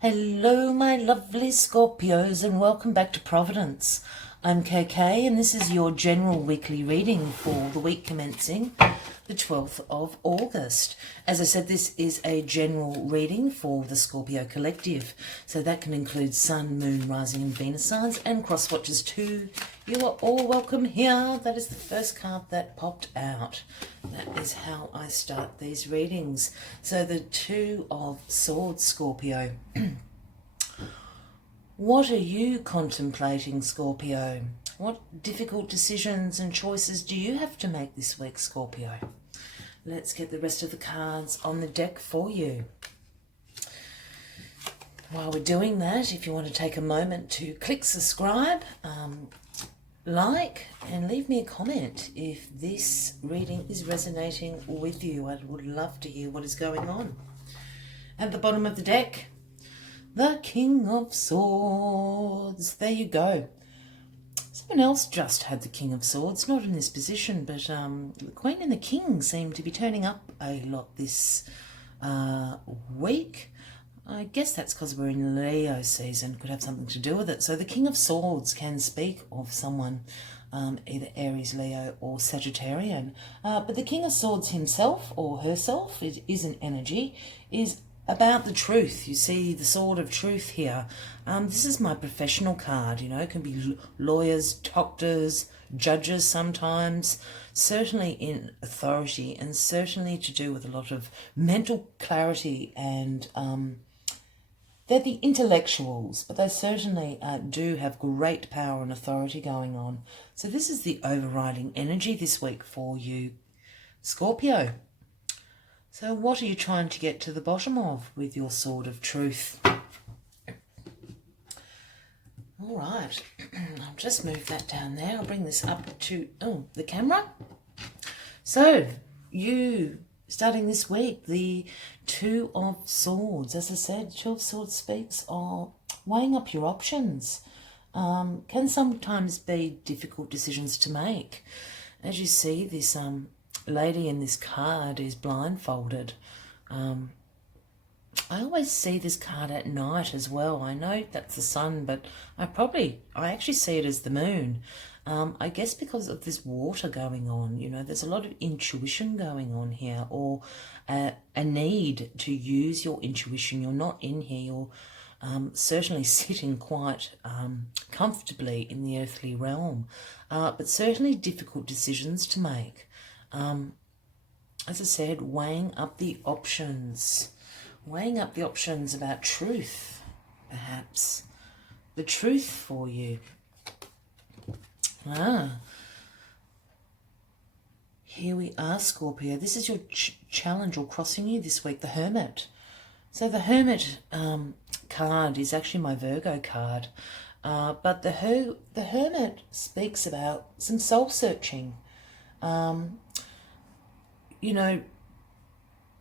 Hello, my lovely Scorpios, and welcome back to Providence. I'm KK, and this is your general weekly reading for the week commencing the 12th of August. As I said, this is a general reading for the Scorpio collective, so that can include Sun, Moon, Rising, and Venus signs, and cross watchers too. You are all welcome here. That is the first card that popped out. That is how I start these readings. So the Two of Swords, Scorpio. What are you contemplating, Scorpio? What difficult decisions and choices do you have to make this week, Scorpio? Let's get the rest of the cards on the deck for you. While we're doing that, if you want to take a moment to click subscribe, like, and leave me a comment if this reading is resonating with you. I would love to hear what is going on. At the bottom of the deck, the King of Swords. There you go. Someone else just had the King of Swords, not in this position, but the Queen and the King seem to be turning up a lot this week. I guess that's because we're in Leo season, could have something to do with it. So the King of Swords can speak of someone, either Aries, Leo, or Sagittarian. But the King of Swords himself or herself, it is an energy, is about the truth. You see the sword of truth here. This is my professional card, you know. It can be lawyers, doctors, judges sometimes, certainly in authority, and certainly to do with a lot of mental clarity, and they're the intellectuals, but they certainly do have great power and authority going on. So this is the overriding energy this week for you, Scorpio. So what are you trying to get to the bottom of with your sword of truth? All right, I'll just move that down there. I'll bring this up to the camera. So you, starting this week, the Two of Swords. As I said, Two of Swords speaks of weighing up your options. Can sometimes be difficult decisions to make. As you see, this lady in this card is blindfolded. I always see this card at night as well. I know that's the sun, but I actually see it as the moon. I guess because of this water going on, you know, there's a lot of intuition going on here, or a need to use your intuition. You're not in here, you're certainly sitting quite comfortably in the earthly realm, but certainly difficult decisions to make. As I said, weighing up the options. Weighing up the options about truth, perhaps. The truth for you. Here we are, Scorpio. This is your challenge or crossing you this week, the Hermit. So the Hermit card is actually my Virgo card. But the Hermit speaks about some soul searching. You know,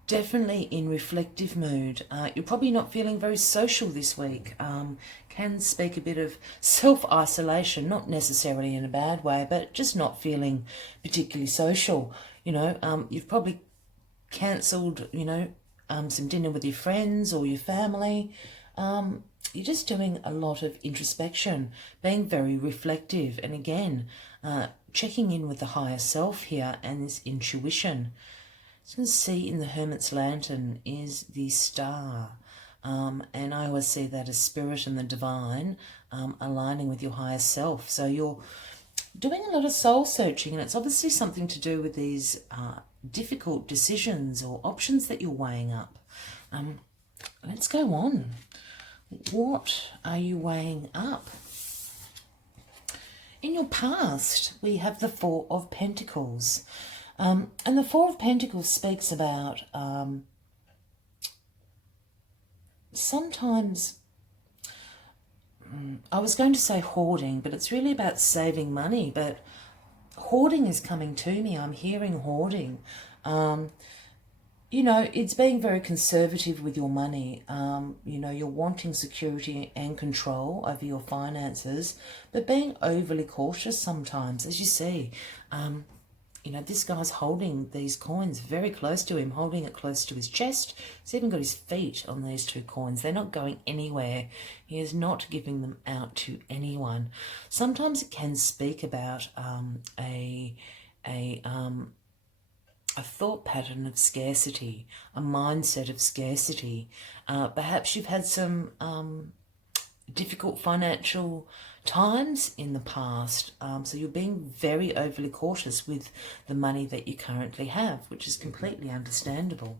definitely in reflective mood. You're probably not feeling very social this week. Can speak a bit of self-isolation, not necessarily in a bad way, but just not feeling particularly social. You know, you've probably cancelled, you know, some dinner with your friends or your family. You're just doing a lot of introspection, being very reflective, and again, checking in with the higher self here and this intuition. As you can see in the Hermit's Lantern is the star, and I always see that as spirit and the divine aligning with your higher self. So you're doing a lot of soul searching, and it's obviously something to do with these difficult decisions or options that you're weighing up. Let's go on. What are you weighing up? In your past, we have the Four of Pentacles. And the Four of Pentacles speaks about sometimes, I was going to say hoarding, but it's really about saving money. But hoarding is coming to me. I'm hearing hoarding. You know, it's being very conservative with your money. You know, you're wanting security and control over your finances, but being overly cautious sometimes, as you see. you know, this guy's holding these coins very close to him, holding it close to his chest. He's even got his feet on these 2 coins. They're not going anywhere. He is not giving them out to anyone. Sometimes it can speak about a thought pattern of scarcity, a mindset of scarcity. Perhaps you've had some difficult financial times in the past, so you're being very overly cautious with the money that you currently have, which is completely understandable.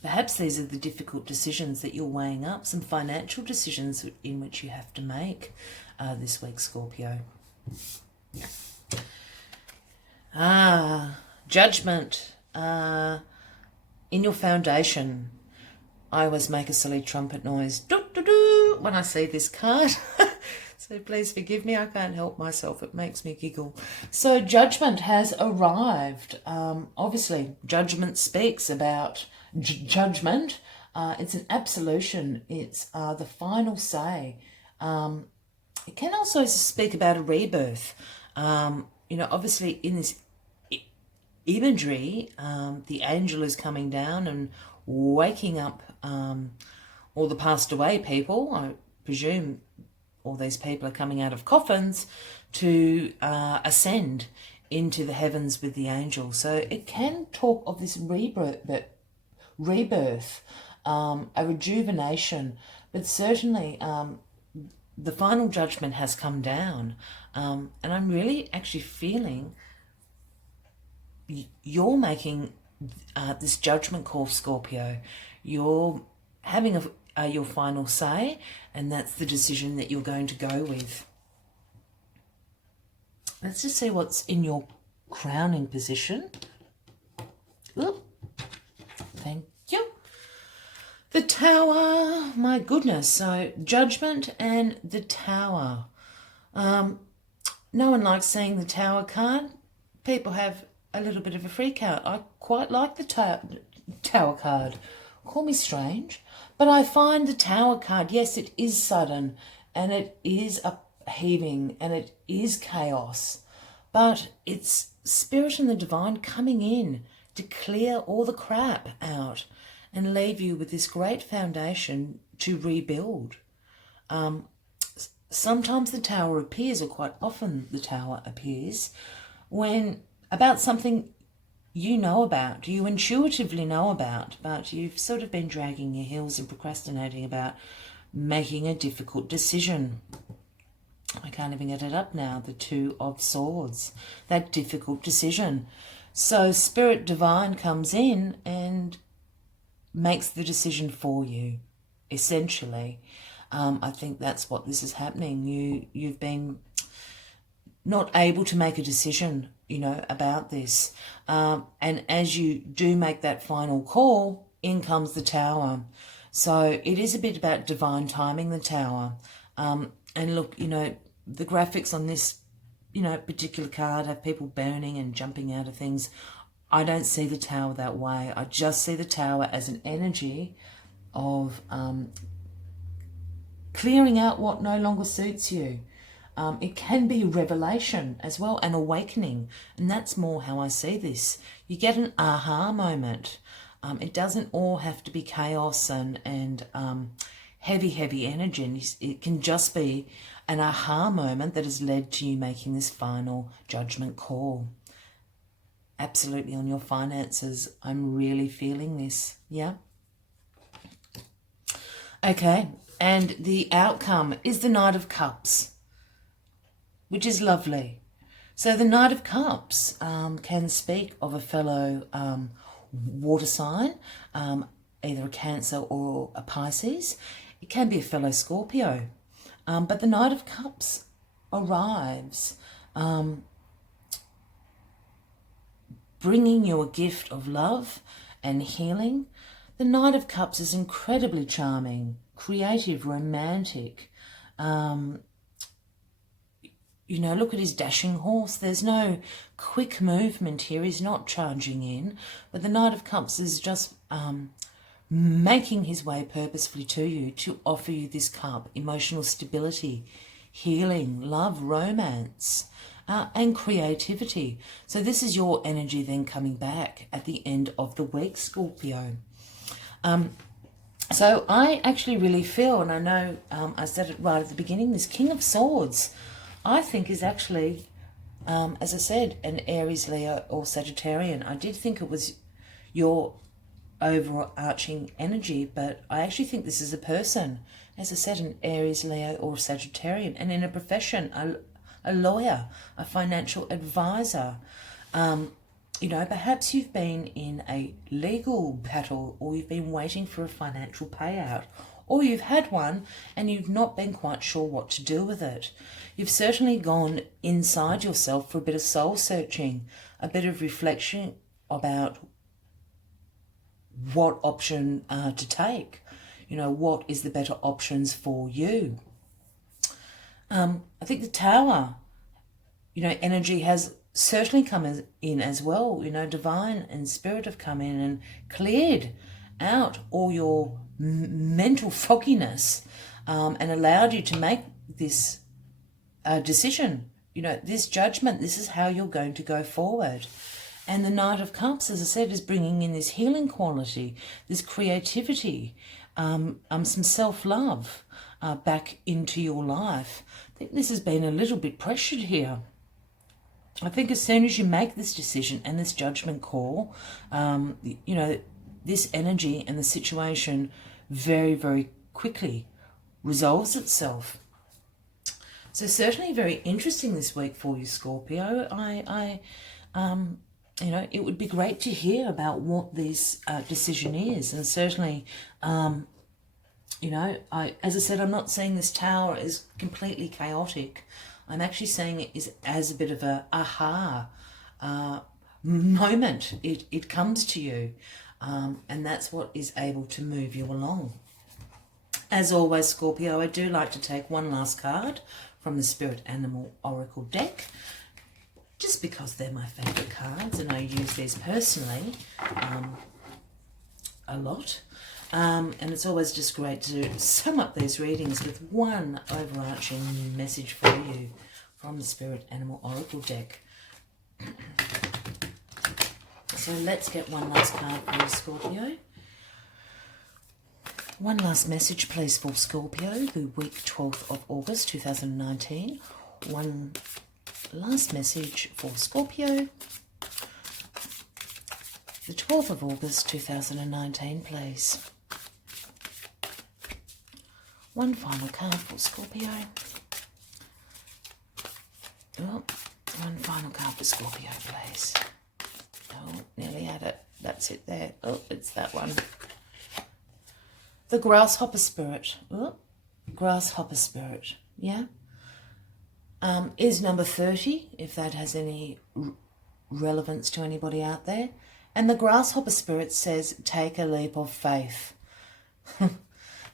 Perhaps these are the difficult decisions that you're weighing up, some financial decisions in which you have to make this week, Scorpio. Judgment in your foundation. I always make a silly trumpet noise when I see this card. So please forgive me, I can't help myself. It makes me giggle. So judgment has arrived. Obviously, judgment speaks about judgment. It's an absolution. It's the final say. It can also speak about a rebirth. You know, obviously in this imagery, the angel is coming down and waking up all the passed away people. I presume all these people are coming out of coffins to ascend into the heavens with the angel. So it can talk of this rebirth, a rejuvenation, but certainly the final judgment has come down. And I'm really actually feeling you're making this judgment call, Scorpio. You're having your final say, and that's the decision that you're going to go with. Let's just see what's in your crowning position. Ooh, thank you. The Tower, my goodness. So Judgment and the Tower. No one likes seeing the Tower card. People have a little bit of a freak out. I quite like the Tower card. Call me strange, but I find the Tower card, yes, it is sudden and it is upheaving and it is chaos, but it's Spirit and the Divine coming in to clear all the crap out and leave you with this great foundation to rebuild. Sometimes the Tower appears, or quite often the Tower appears, when about something you know about, you intuitively know about, but you've sort of been dragging your heels and procrastinating about making a difficult decision. I can't even get it up now, the 2 of Swords, that difficult decision. So Spirit Divine comes in and makes the decision for you, essentially. I think that's what this is happening. You've been not able to make a decision, you know, about this. And as you do make that final call, in comes the Tower. So it is a bit about divine timing, the Tower. And look, you know, the graphics on this, you know, particular card have people burning and jumping out of things. I don't see the Tower that way. I just see the Tower as an energy of clearing out what no longer suits you. It can be revelation as well, an awakening, and that's more how I see this. You get an aha moment. It doesn't all have to be chaos and heavy energy. It can just be an aha moment that has led to you making this final judgment call. Absolutely on your finances. I'm really feeling this. Yeah. Okay, and the outcome is the Knight of Cups, which is lovely. So the Knight of Cups can speak of a fellow water sign, either a Cancer or a Pisces. It can be a fellow Scorpio. But the Knight of Cups arrives bringing you a gift of love and healing. The Knight of Cups is incredibly charming, creative, romantic. You know, look at his dashing horse. There's no quick movement here. He's not charging in. But the Knight of Cups is just making his way purposefully to you to offer you this cup, emotional stability, healing, love, romance. and creativity. So this is your energy then coming back at the end of the week, Scorpio. So I actually really feel, and I know I said it right at the beginning, this King of Swords, I think is actually, as I said, an Aries, Leo or Sagittarian. I did think it was your overarching energy, but I actually think this is a person, as I said, an Aries, Leo or Sagittarian, and in a profession, a lawyer, a financial advisor. You know, perhaps you've been in a legal battle, or you've been waiting for a financial payout, or you've had one and you've not been quite sure what to do with it. You've certainly gone inside yourself for a bit of soul searching, a bit of reflection about what option to take. You know, what is the better options for you? I think the Tower, you know, energy has certainly come in as well. You know, divine and spirit have come in and cleared out all your mental fogginess and allowed you to make this decision. You know, this judgment, this is how you're going to go forward. And the Knight of Cups, as I said, is bringing in this healing quality, this creativity, some self-love back into your life. I think this has been a little bit pressured here. I think as soon as you make this decision and this judgment call, you know, this energy and the situation very, very quickly resolves itself. So certainly very interesting this week for you, Scorpio. You know, it would be great to hear about what this decision is. And certainly, you know, as I said, I'm not saying this Tower is completely chaotic. I'm actually saying it is as a bit of a aha moment. It comes to you, and that's what is able to move you along. As always, Scorpio, I do like to take one last card from the Spirit Animal Oracle deck, just because they're my favourite cards and I use these personally a lot. And it's always just great to sum up these readings with one overarching message for you from the Spirit Animal Oracle deck. So let's get one last card for you, Scorpio. One last message, please, for Scorpio, the week 12th of August 2019. One last message for Scorpio, the 12th of August 2019, please. One final card for Scorpio. Oh, one final card for Scorpio, please. Oh, nearly had it. That's it there. Oh, it's that one. The Grasshopper Spirit. Oh, Grasshopper Spirit. Yeah. Is number 30, if that has any relevance to anybody out there. And the Grasshopper Spirit says, take a leap of faith.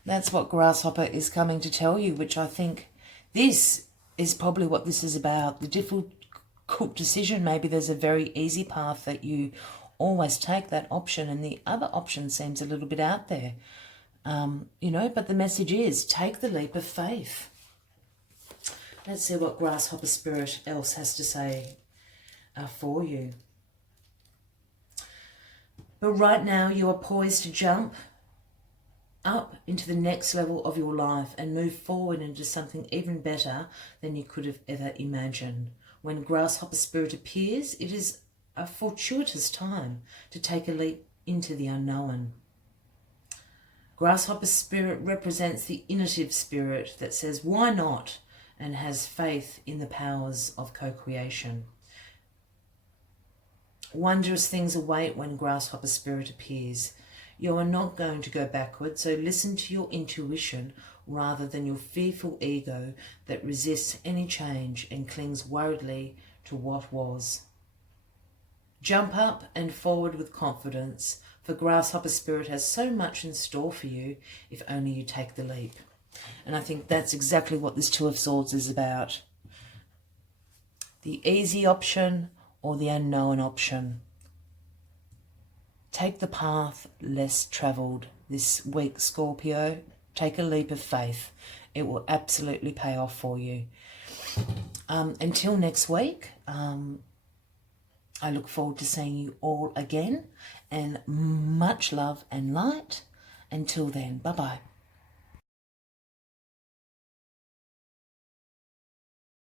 That's what Grasshopper is coming to tell you, which I think this is probably what this is about. The difficult decision, maybe there's a very easy path that you always take that option, and the other option seems a little bit out there. You know, but the message is, take the leap of faith. Let's see what Grasshopper Spirit else has to say for you. But right now you are poised to jump up into the next level of your life and move forward into something even better than you could have ever imagined. When Grasshopper Spirit appears, it is a fortuitous time to take a leap into the unknown. Grasshopper Spirit represents the innovative spirit that says, why not? And has faith in the powers of co-creation. Wondrous things await when Grasshopper Spirit appears. You are not going to go backward, so listen to your intuition rather than your fearful ego that resists any change and clings worriedly to what was. Jump up and forward with confidence, for Grasshopper Spirit has so much in store for you if only you take the leap. And I think that's exactly what this Two of Swords is about. The easy option or the unknown option. Take the path less travelled this week, Scorpio. Take a leap of faith. It will absolutely pay off for you. Until next week, I look forward to seeing you all again, and much love and light. Until then, bye-bye.